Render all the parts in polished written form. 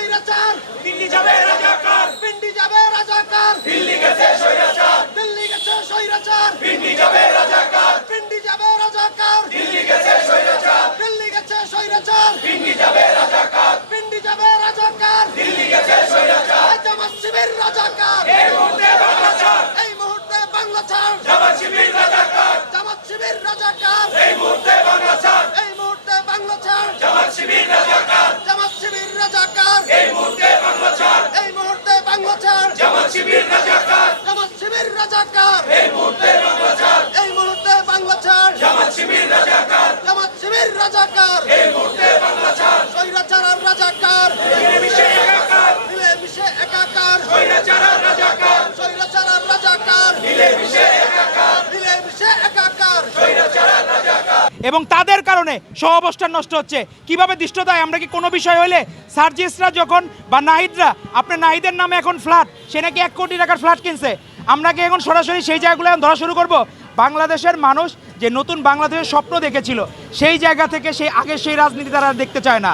স্বৈরাচার, দিল্লি যাবে রাজাকার, পিন্ডি যাবে রাজাকার, দিল্লি গেছে স্বৈরাচার, দিল্লি গেছে স্বৈরাচার, দিল্লি যাবে রাজাকার, পিন্ডি যাবে রাজাকার, দিল্লি গেছে স্বৈরাচার, দিল্লি গেছে স্বৈরাচার, দিল্লি যাবে রাজাকার, পিন্ডি যাবে রাজাকার, দিল্লি গেছে স্বৈরাচার। জামাত শিবির রাজাকার, এই মুহূর্তে বাংলা ছাড়, এই মুহূর্তে বাংলা ছাড়, জামাত শিবির রাজাকার, জামাত শিবির রাজাকার, এই মুহূর্তে বাংলা ছাড়, এই মুহূর্তে বাংলা ছাড়, জামাত শিবির রাজাকার, জামাত শিবির রাজাকার, এই মুহূর্তে বাংলা ছাড়, এই মুহূর্তে বাংলা ছাড়, জামাত শিবির রাজাকার, জামাত শিবির রাজাকার, এই মুহূর্তে বাংলা ছাড়, এই মুহূর্তে বাংলা ছাড়, জামাত শিবির রাজাকার, জামাত শিবির রাজাকার, এই মুহূর্তে বাংলা ছাড়, স্বৈরাচার আর রাজাকার, মিলেমিশে একাকার, মিলেমিশে একাকার, স্বৈরাচার আর রাজাকার, স্বৈরাচার আর রাজাকার, মিলেমিশে একাকার, মিলেমিশে একাকার। স্বৈরাচার আর রাজাকার। এবং তাদের কারণে সহাবস্থান নষ্ট হচ্ছে। কিভাবে দৃষ্টতায় আমরা কি কোনো বিষয় হলে সার্জিসরা যখন বা নাহিদরা, আপনার নাহিদের নামে এখন ফ্ল্যাট, সে নাকি 1 কোটি টাকার ফ্ল্যাট কিনছে, আমরা কি এখন সরাসরি সেই জায়গাগুলো এখন ধরা শুরু করব? বাংলাদেশের মানুষ যে নতুন বাংলাদেশের স্বপ্ন দেখেছিল, সেই জায়গা থেকে সেই আগের সেই রাজনীতি তারা দেখতে চায় না।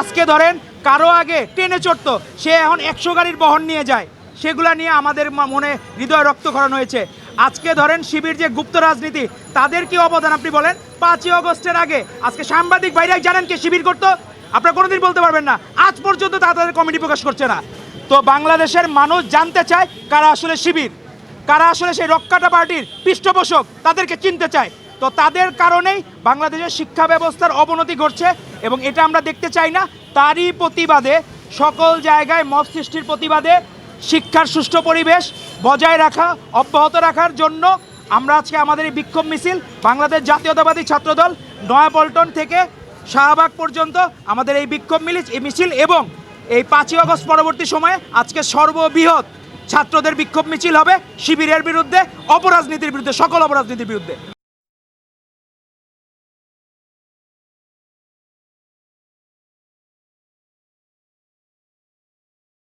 আজকে ধরেন কারো আগে ট্রেনে চড়তো, সে এখন 100 গাড়ির বহন নিয়ে যায়, সেগুলা নিয়ে আমাদের মনে হৃদয় রক্তক্ষরণ হয়েছে। আজকে ধরেন শিবির যে গুপ্ত রাজনীতি, তাদের কি অবদান আপনি বলেন? 5ই আগস্টের আগে আজকে সাংবাদিক ভাইরাই জানেন কে শিবির করতো? আপনারা কোনোদিন বলতে পারবেন না। আজ পর্যন্ত তাদের কমিটি প্রকাশ করছে না। তো বাংলাদেশের মানুষ জানতে চায় কারা আসলে শিবির, কারা আসলে সেই রক্ষাটা পার্টির পৃষ্ঠপোষক, তাদেরকে চিনতে চায়। তো তাদের কারণেই বাংলাদেশের শিক্ষা ব্যবস্থার অবনতি ঘটছে এবং এটা আমরা দেখতে চাই না। তারই প্রতিবাদে সকল জায়গায় মব সৃষ্টির প্রতিবাদে শিক্ষার সুষ্ঠু পরিবেশ বজায় রাখা, অব্যাহত রাখার জন্য আমরা আজকে আমাদের এই বিক্ষোভ মিছিল বাংলাদেশ জাতীয়তাবাদী ছাত্রদল নয়াপল্টন থেকে শাহবাগ পর্যন্ত আমাদের এই বিক্ষোভ মিছিল এবং এই 5ই আগস্ট পরবর্তী সময়ে আজকে সর্ববৃহৎ ছাত্রদের বিক্ষোভ মিছিল হবে শিবিরের বিরুদ্ধে, অপরাজনীতির বিরুদ্ধে, সকল অপরাজনীতির বিরুদ্ধে।